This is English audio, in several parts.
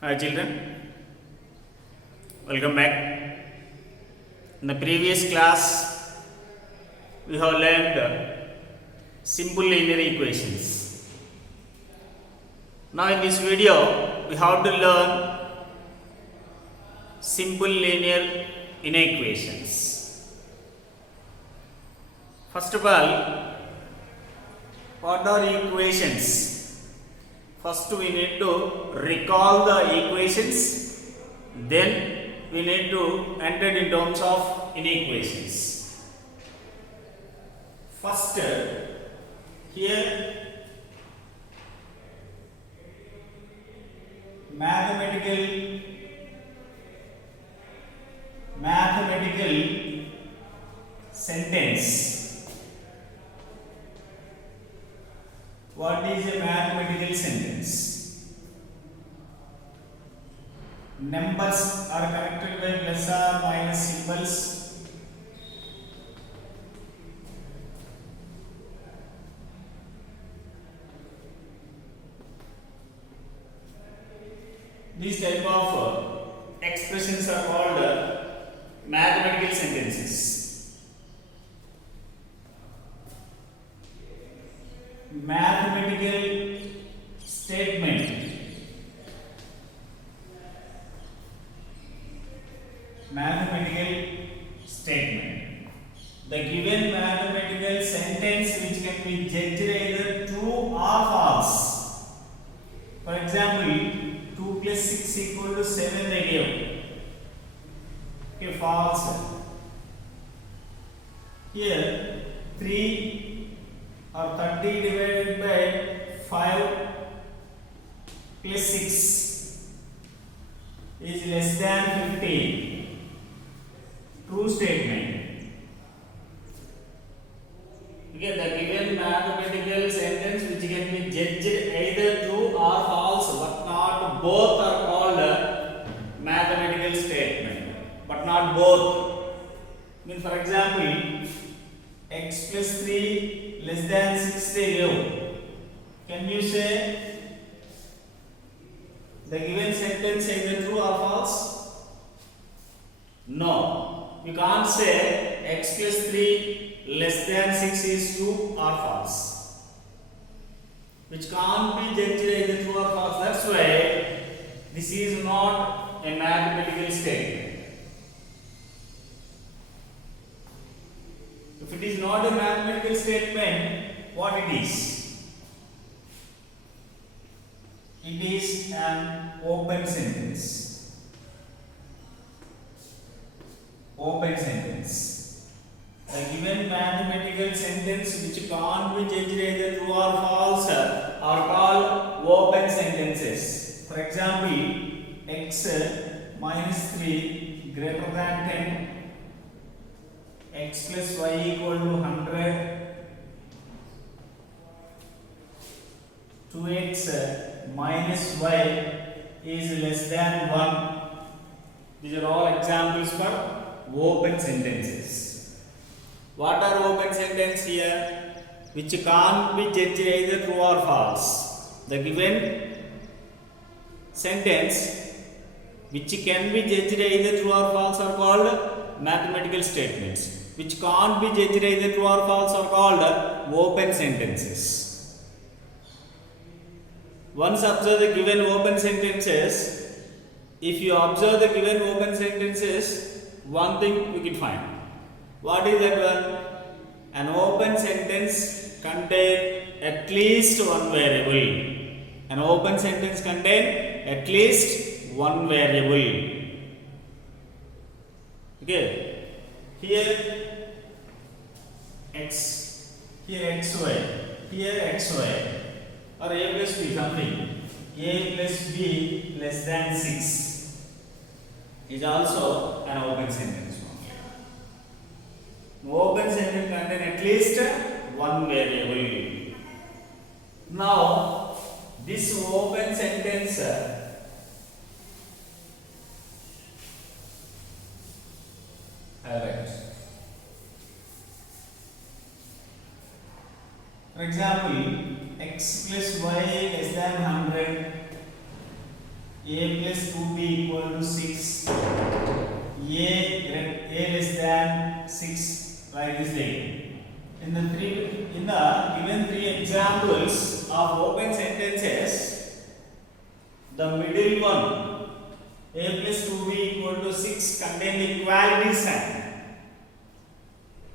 Hi children, welcome back. In the previous class, we have learned simple linear equations. Now in this video, we have to learn simple linear inequations. First of all, what are equations? First we need to recall the equations, then we need to enter in terms of inequations. First, here mathematical sentence. What is a mathematical sentence? Numbers are connected by plus or minus symbols. These type of expressions are called mathematical sentences. Mathematical statement. Mathematical statement. The given mathematical sentence which can be judged either true or false. For example, 2 plus 6 equal to 7 they give. Okay, false. Here 3 or 30 divided by 5 plus 6 is less than 15. True statement. Okay, the given mathematical sentence which can be judged either true or false, but not both are called mathematical statement. But not both. Mean, for example, x plus 3 less than 6 they give. Can you say the given sentence either true or false? No. You can't say x plus 3 less than 6 is true or false. Which can't be judged either true or false. That's why this is not a mathematical statement. If it is not a mathematical statement, what it is? It is an open sentence. Open sentence. The given mathematical sentence which can't be judged either true or false are called open sentences. For example, x minus 3 greater than 10. X plus y equal to 100, 2x minus y is less than 1. These are all examples for open sentences. What are open sentences here? Which can't be judged either true or false. The given sentence which can be judged either true or false are called mathematical statements. Which can't be judged either true or false are called open sentences. Once observe the given open sentences, if you observe the given open sentences, one thing we can find. What is that one? An open sentence contains at least one variable. An open sentence contains at least one variable. Okay. Here x, here xy, here xy, or a plus b something. A plus b less than 6 is also an open sentence. Open sentence contains at least one variable. Now, this open sentence for example, x plus y less than 100 A plus 2b equal to 6. A less than 6. Write this thing. In the given three examples of open sentences, the middle one, A plus 2b equal to 6, contain the equality sign.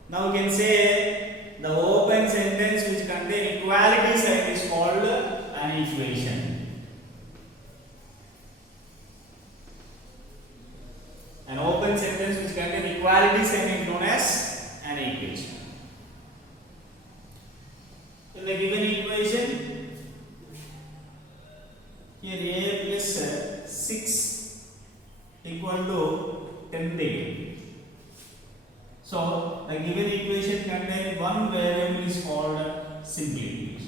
Now we can say the open sentence which contain equality sign is called an equation. An open sentence which contains equality sign is known as an equation. In the given equation, here A plus 6 equal to 10 degree. So the given equation contains one variable is called simple equation.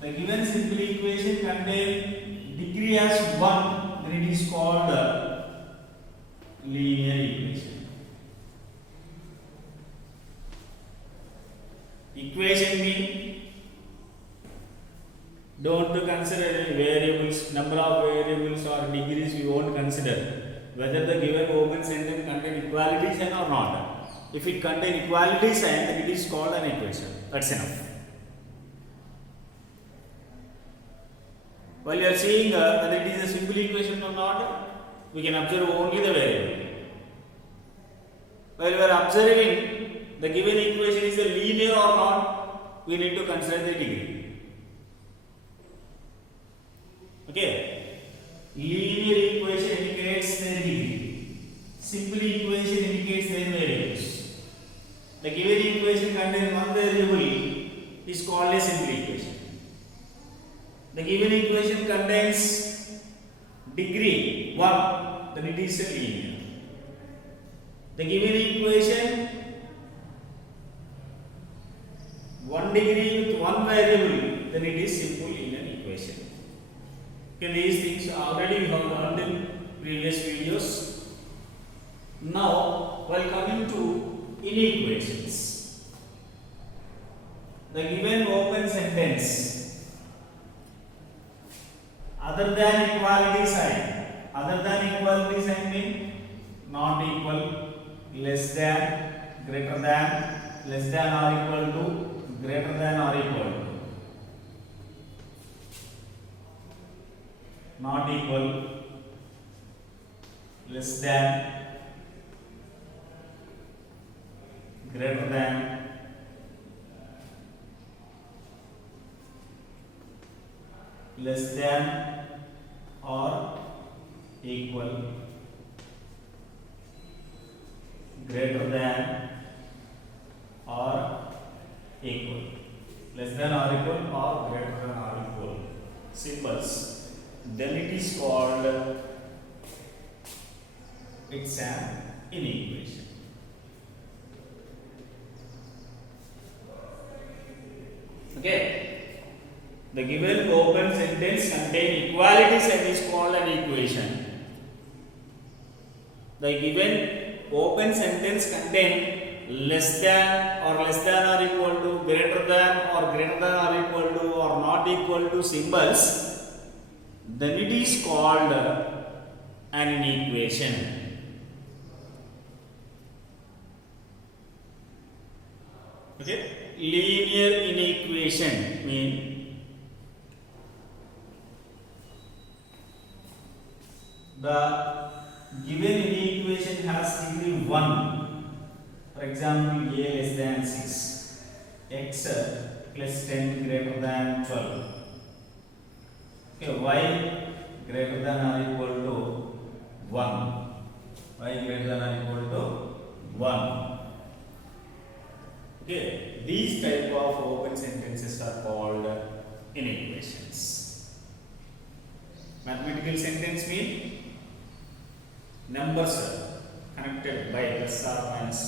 The given simple equation contains degree as 1, then it is called linear equation. Equation means don't consider any variables, number of variables or degrees we won't consider. Whether the given open sentence contains equality sign or not. If it contains equality sign, then it is called an equation. That's enough. While you are seeing whether it is a simple equation or not, we can observe only the variable. While we are observing the given equation is a linear or not, we need to consider the degree. Okay? Linear equation indicates the degree. Simple equation indicates the variables. The given equation contains one variable is called a simple equation. The given equation contains degree 1, then it is a linear. The given equation 1 degree with one variable, then it is simple linear equation. Okay, these things already we have learned in previous videos. Now, while coming to inequations, the given open sentence other than equality sign means not equal, less than, greater than, less than or equal to, greater than or equal to, not equal, less than, greater than, less than or equal, greater than or equal, less than or equal or greater than or equal symbols, then it is called it's an inequation. Okay. The given open sentence contains equality sign is called an equation. The given open sentence contains less than or equal to, greater than or equal to or not equal to symbols, then it is called an inequation. Okay? Linear inequation means the given inequation has degree 1. For example, a less than 6, x plus 10 greater than 12. Okay, y greater than or equal to 1. Y greater than or equal to 1. Okay, these type of open sentences are called inequations. Mathematical sentence means numbers are connected by plus or minus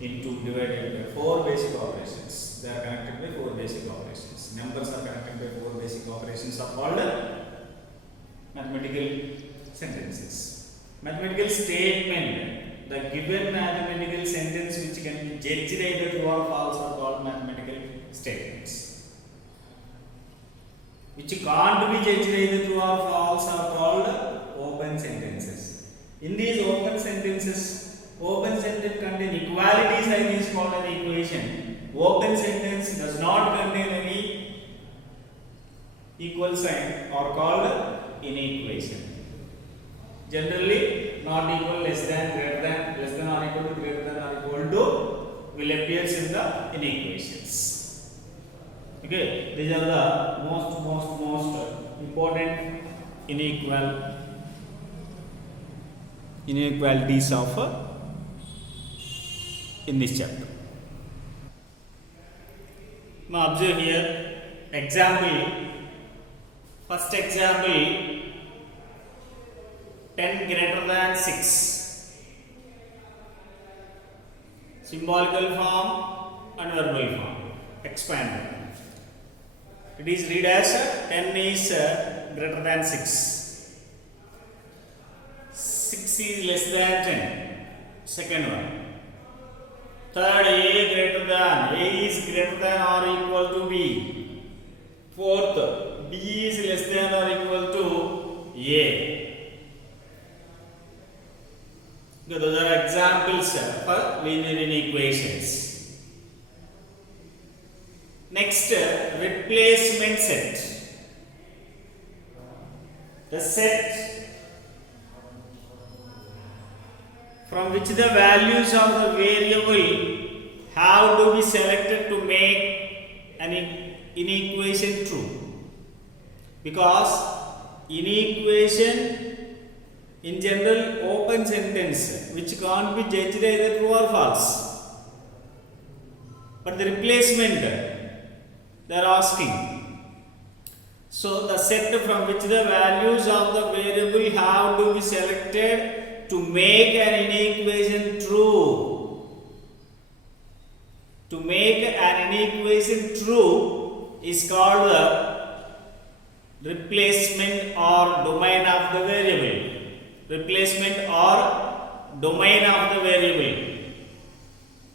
into divided by 4 basic operations. They are connected by 4 basic operations. Numbers are connected by 4 basic operations are called mathematical sentences. Mathematical statement, the given mathematical sentence which can be judged either true or false are called mathematical statements. which can't be judged either true or false are called open sentences. In these open sentences, open sentence contain equality sign is called an equation. Open sentence does not contain any equal sign or called inequation. Generally, not equal, less than, greater than, less than or equal to, greater than or equal to will appears in the inequations. Okay, these are the most important inequalities of in this chapter. Now observe here example. First example, 10 greater than 6. Symbolical form and verbal form. Expanded. It is read as 10 is greater than 6. 6 is less than 10. Second one. Third, A greater than. A is greater than or equal to B. Fourth, B is less than or equal to A. Okay, those are examples for linear inequations. Next, replacement set. The set from which the values of the variable have to be selected to make an inequation true. Because inequation in general open sentence which can't be judged either true or false. But the replacement they are asking. So the set from which the values of the variable have to be selected to make an inequation true. To make an inequation true is called the replacement or domain of the variable. Replacement or domain of the variable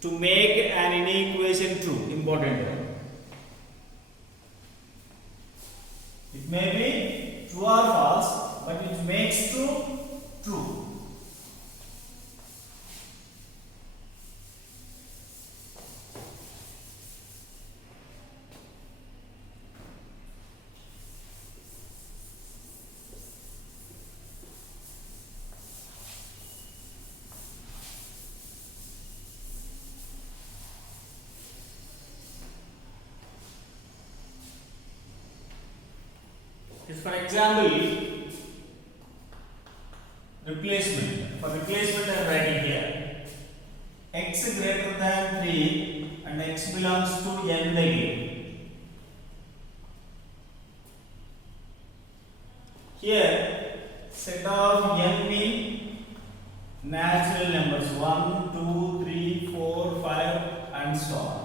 to make an inequation true. Important word. It may be true or false, but it makes true. For example, replacement. For replacement, I am writing here x greater than 3 and x belongs to n again. Here, set of n in natural numbers 1, 2, 3, 4, 5, and so on.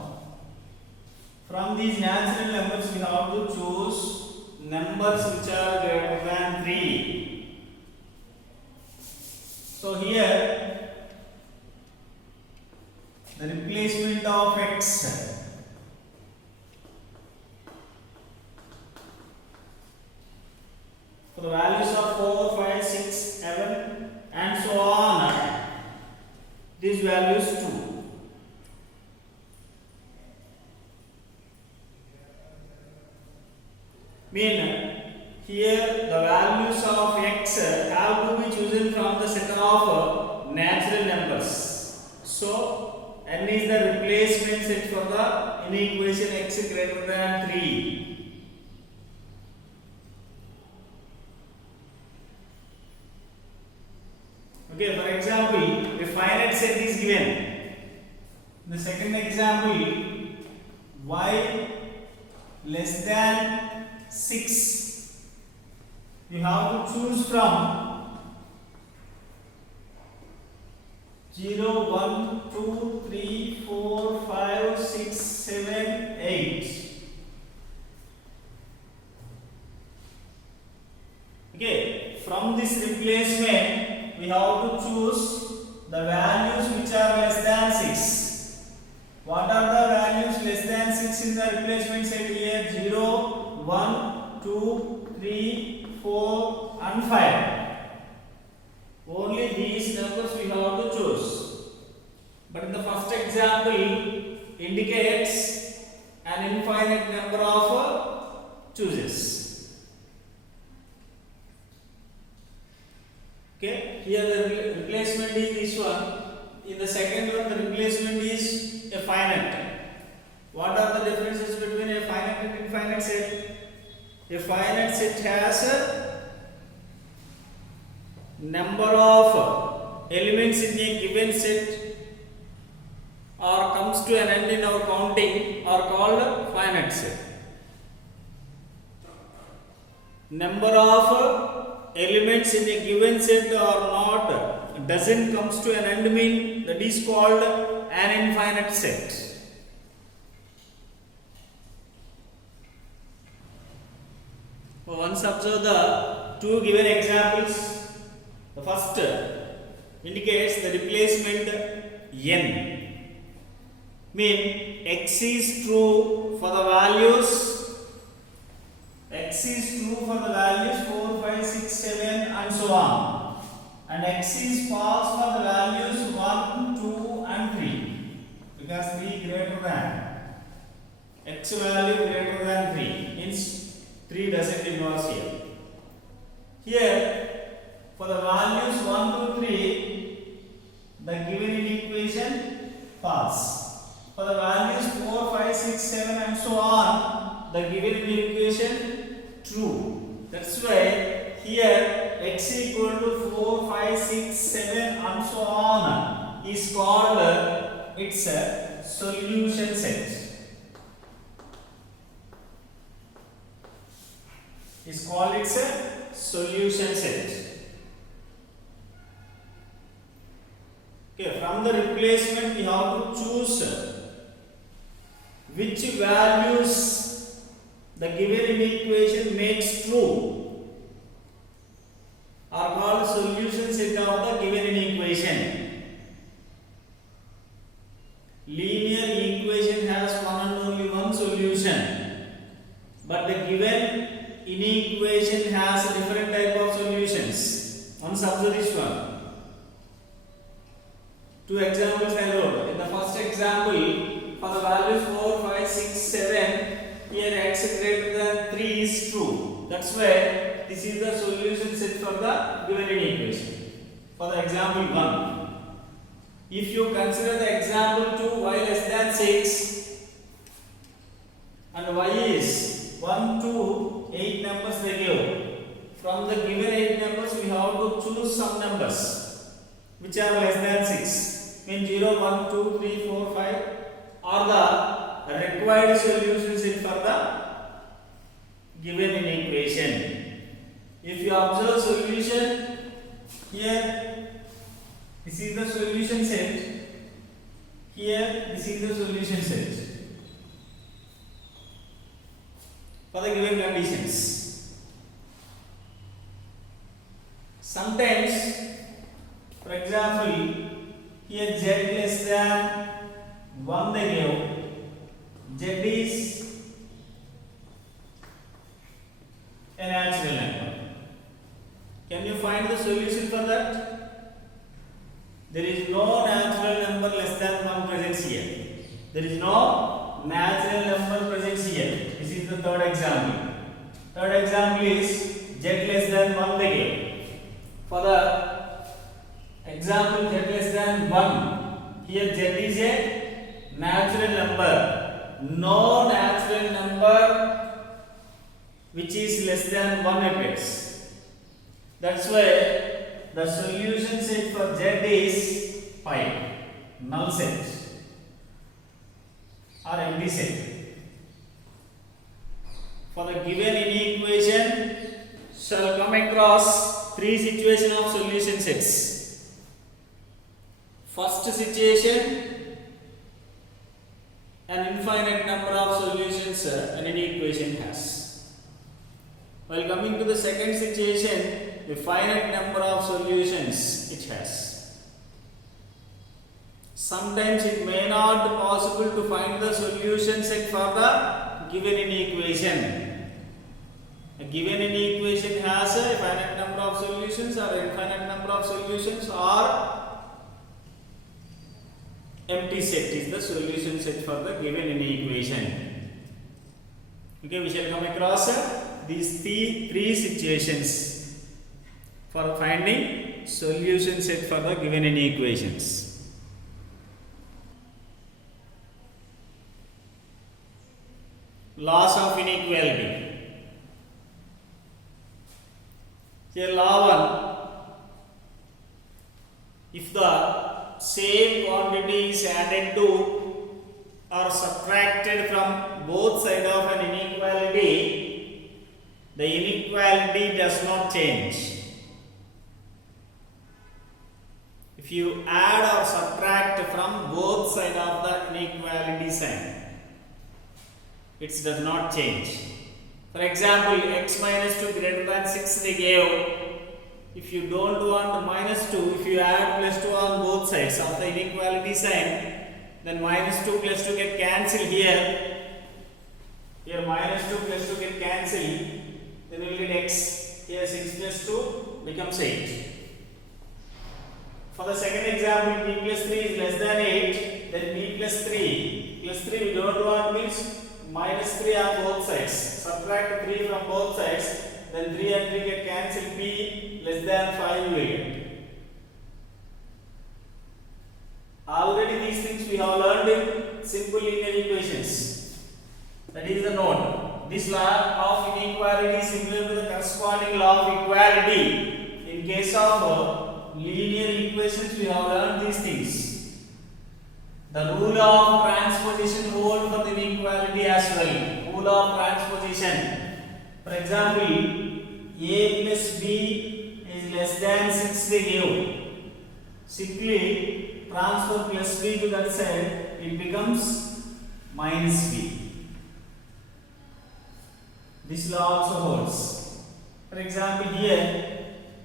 From these natural numbers, we have to choose numbers which are greater than 3. So here the replacement of x for the values of 4, 5, 6, 7 and so on, these values 2. Mean here the values of x have to be chosen from the set of natural numbers. So n is the replacement set for the inequation x greater than 3. Okay, for example, a finite set is given. The second example, y less than 6. You have to choose from 0, 1, 2, 3, 4, 5, 6, 7, 8. Okay, from this replacement we have to choose the values which are less than 6. What are the values less than 6 in the replacement set here? 0, 1, 2, 3, 4 and 5. Only these numbers we have to choose. But in the first example indicates an infinite number of choices. Okay, here the replacement is this one. In the second one, the replacement is a finite. What are the differences between a finite and infinite set? A finite set has a number of elements in a given set or comes to an end in our counting are called finite set. Number of elements in a given set or not doesn't comes to an end mean that is called an infinite set. Once observe the two given examples. The first indicates the replacement n. Mean x is true for the values 4, 5, 6, 7 and so on, and x is false for the values 1, 2 and 3 because 3 greater than x value greater than 3 means 3 doesn't involve here. Here for the values 1 to 3 the given in equation false. For the values 4, 5, 6, 7 and so on, the given in the equation true. That's why here x equal to 4, 5, 6, 7 and so on is called its a solution set. Is called its a solution set. Okay, from the replacement we have to choose which values the given in equation makes true are called solution set of the given in equation. Linear equation has one and only one solution, but the given in equation has a different type of solutions. Once observe this one. Two examples I wrote. In the first example, for the values 4, 5, 6, 7, here x greater than 3 is true. That's why this is the solution set for the given in equation. For the example 1. If you consider the example 2, y less than 6 and y is 1, 2, 8 numbers they give. From the given 8 numbers we have to choose some numbers which are less than 6. Means 0, 1, 2, 3, 4, 5 are the required solutions in for the given in equation. If you observe solution here, this is the solution set. Here, this is the solution set for the given conditions. Sometimes, for example, here z less than 1 they give, z is a natural number. Can you find the solution for that? There is no natural number less than 1 present here. There is no natural number present here. This is the third example. Third example is z less than 1 they give. For the example z less than 1, here z is a natural number. No natural number which is less than 1 appears. That's why the solution set for z is 5, null set or empty set. For the given inequation shall come across three situations of solution sets. First situation, an infinite number of solutions an equation has. While coming to the second situation, a finite number of solutions it has. Sometimes it may not be possible to find the solution set for the given inequation. A given inequation has a finite number of solutions or infinite number of solutions, or empty set is the solution set for the given inequation. Okay, we shall come across these three situations for finding solution set for the given inequations. Laws of inequality. Here, law 1, if the same quantity is added to or subtracted from both sides of an inequality, the inequality does not change. If you add or subtract from both sides of the inequality sign, it does not change. For example, x minus 2 greater than 6 they gave. If you don't want minus 2, if you add plus 2 on both sides of the inequality sign, then minus 2 plus 2 get cancelled here. Here minus 2 plus 2 get cancelled. Then we will get x. Here 6 plus 2 becomes 8. For the second example, b plus 3 is less than 8. Then b plus 3. Plus 3 we don't want means minus 3 on both sides. Subtract 3 from both sides. Then 3 and 3 get cancelled. P less than 5 you will get. Already these things we have learned in simple linear equations. That is the note. This law of inequality is similar to the corresponding law of equality. In case of linear equations, we have learned these things. The rule of transposition holds for the inequality as well. Rule of transposition. For example, a plus b is less than 6 they give. Simply transfer plus b to that side, it becomes minus b. This law also holds. For example, here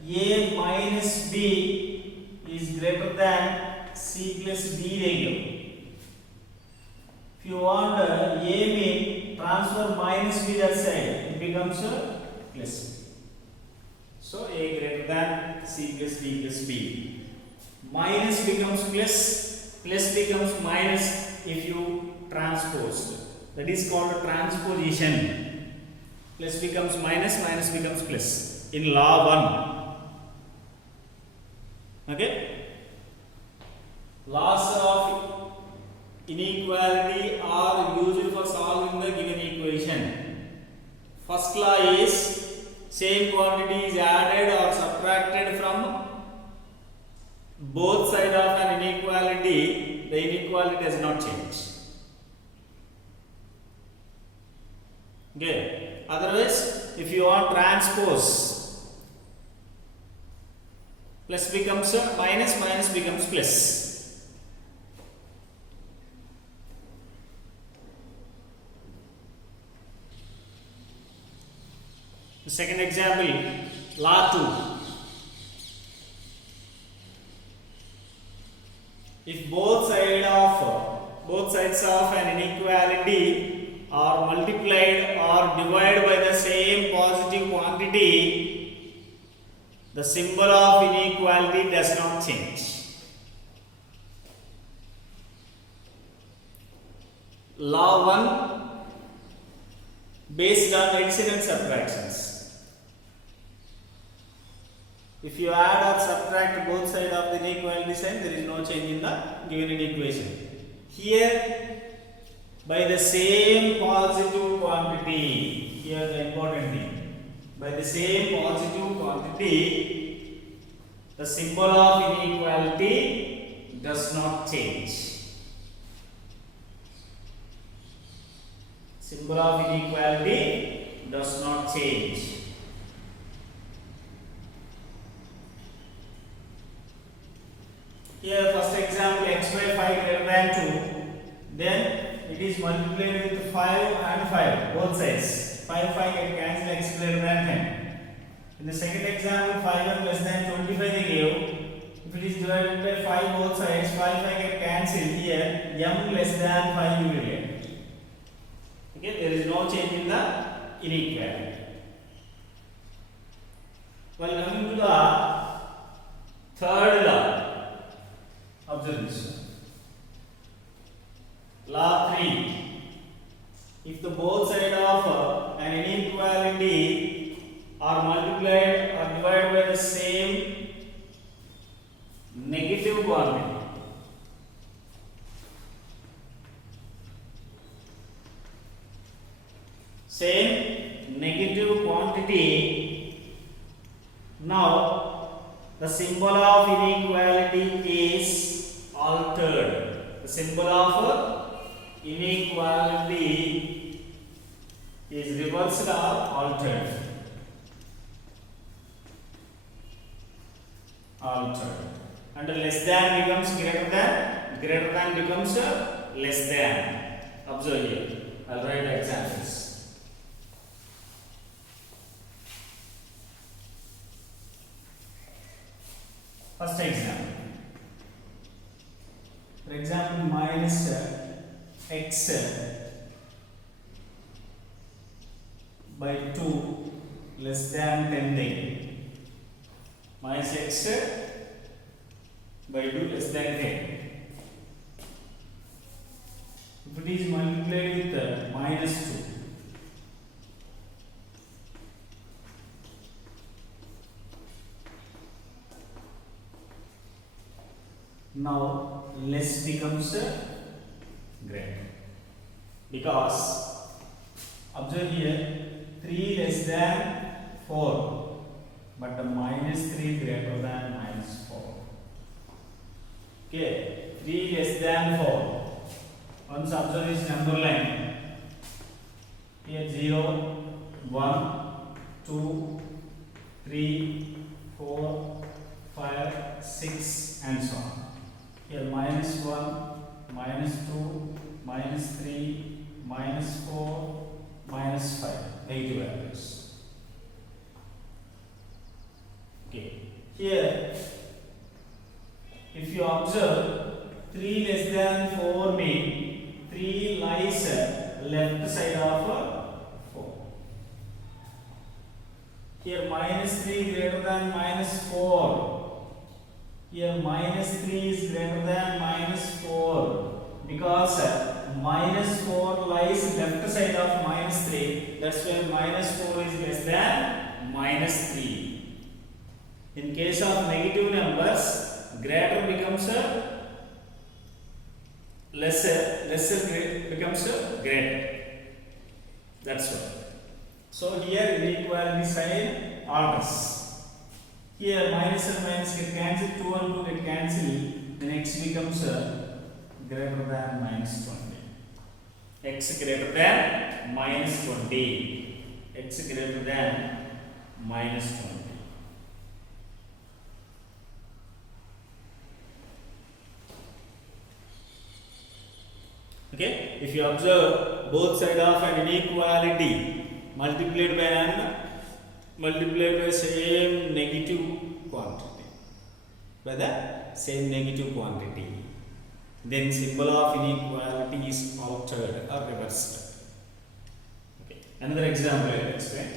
a minus b is greater than c plus b they give. If you want a mean, transfer minus b that side, it becomes plus b. So a greater than c plus d plus b. Minus becomes plus, plus becomes minus if you transpose. That is called transposition. Plus becomes minus, minus becomes plus in law 1. Okay? Laws of inequality are used for solving the given equation. First law is same quantity is added or subtracted from both sides of an inequality, the inequality does not change. Okay. Otherwise, if you want transpose, plus becomes minus, minus becomes plus. The second example, law 2. If both sides of an inequality are multiplied or divided by the same positive quantity, the symbol of inequality does not change. Law 1 based on addition and subtractions. If you add or subtract both sides of the inequality sign, there is no change in the given inequation. Here, by the same positive quantity, here the important thing, by the same positive quantity, the symbol of inequality does not change. Symbol of inequality does not change. Here first example, x by 5 greater than 2, then it is multiplied with 5 and 5 both sides. 5 get cancelled, x greater than 10. In the second example, 5 less than 25 they give. If it is divided by 5 both sides, 5 get cancelled. Here m less than 5 you will get. Okay, there is no change in the inequality. Well, coming to the third law, observe this one. Law 3. If the both sides of an inequality are multiplied or divided by the same negative quantity, same negative quantity, now the symbol of inequality is altered. The symbol of inequality is reversed or altered. And less than becomes greater than becomes less than. Observe here. I'll write the examples. First example. For example, minus x by 2 less than 10. Minus x by 2 less than 10. If it is multiplied with minus 2, now less becomes greater, because observe here 3 less than 4, but the minus 3 greater than minus 4. Okay, 3 less than 4. Once observe this number line. Here 0, 1, 2, 3, 4, 5, 6 and so on. Here minus 1, minus 2, minus 3, minus 4, minus 5, negative values. Okay, here if you observe 3 less than 4 means 3 lies left side of 4. Here minus 3 greater than minus 4. Here minus 3 is greater than minus 4, because minus 4 lies left side of minus 3. That's why minus 4 is less than minus 3. In case of negative numbers, greater becomes lesser becomes greater. That's why. So here inequality sign alters. Here minus and minus get cancelled, 2 and 2 get cancelled, then x becomes greater than minus 20. X greater than minus 20. X greater than minus 20. Okay, if you observe both sides of an inequality multiplied by same negative quantity, then symbol of inequality is altered or reversed. Okay, another example I will explain.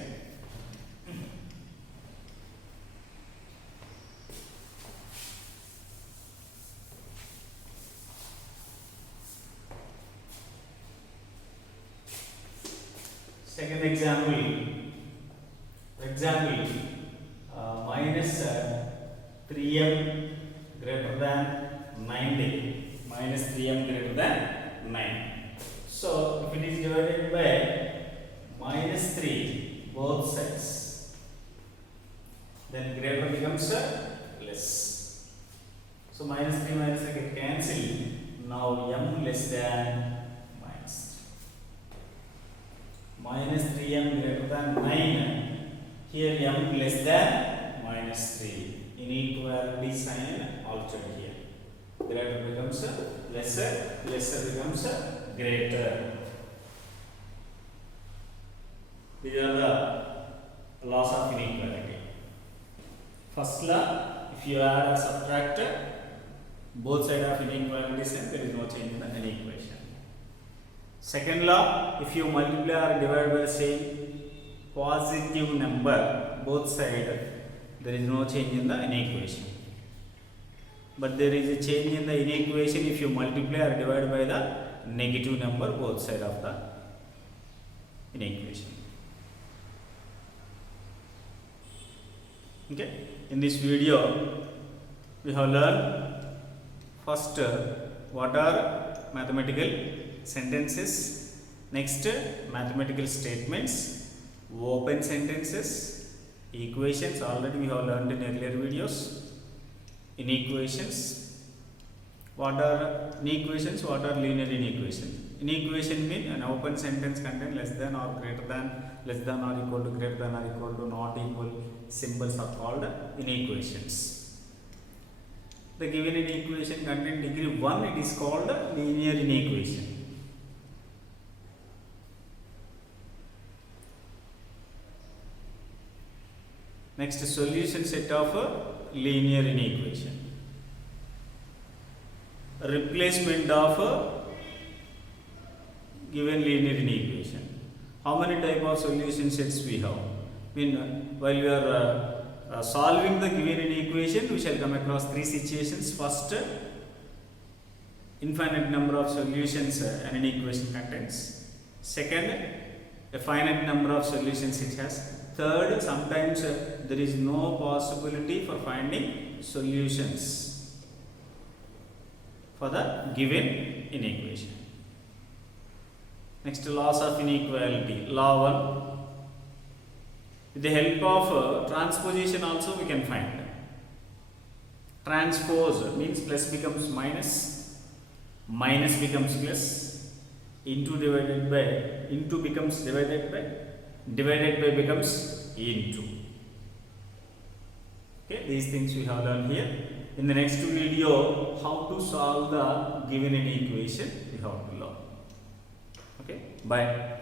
Second example, minus 3m greater than 90, minus 3m greater than 9. So if it is divided by minus 3 both sides, then greater becomes less. So minus 3 minus 3 get cancelled. Now m less than minus 3m greater than 9. Here m less than minus 3. Inequality sign altered here. Greater becomes lesser, lesser becomes greater. These are the laws of inequality. First law, if you add or subtract both sides of inequality sign, there is no change in the equation. Second law, if you multiply or divide by the same positive number both sides, There is no change in the inequation. But there is a change in the inequation if you multiply or divide by the negative number both side of the inequation. Okay. In this video, we have learned first what are mathematical sentences, next mathematical statements, open sentences, equations. Already we have learned in earlier videos. Inequations. What are inequations? What are linear inequations? Inequation means an open sentence contain less than or greater than, less than or equal to, greater than or equal to, not equal symbols are called inequations. The given inequation contain degree 1, it is called linear inequation. Next, solution set of linear inequation. Replacement of given linear inequation. How many type of solution sets we have? While we are solving the given inequation, we shall come across 3 situations. First, infinite number of solutions an inequation contains. Second, a finite number of solutions it has. Third, sometimes there is no possibility for finding solutions for the given inequation. Next, laws of inequality. Law 1. With the help of transposition also we can find. Transpose means plus becomes minus, minus becomes plus, into divided by, into becomes divided by becomes into. Okay, these things we have learned here. In the next video, how to solve the given inequation we have to learn. Okay, bye.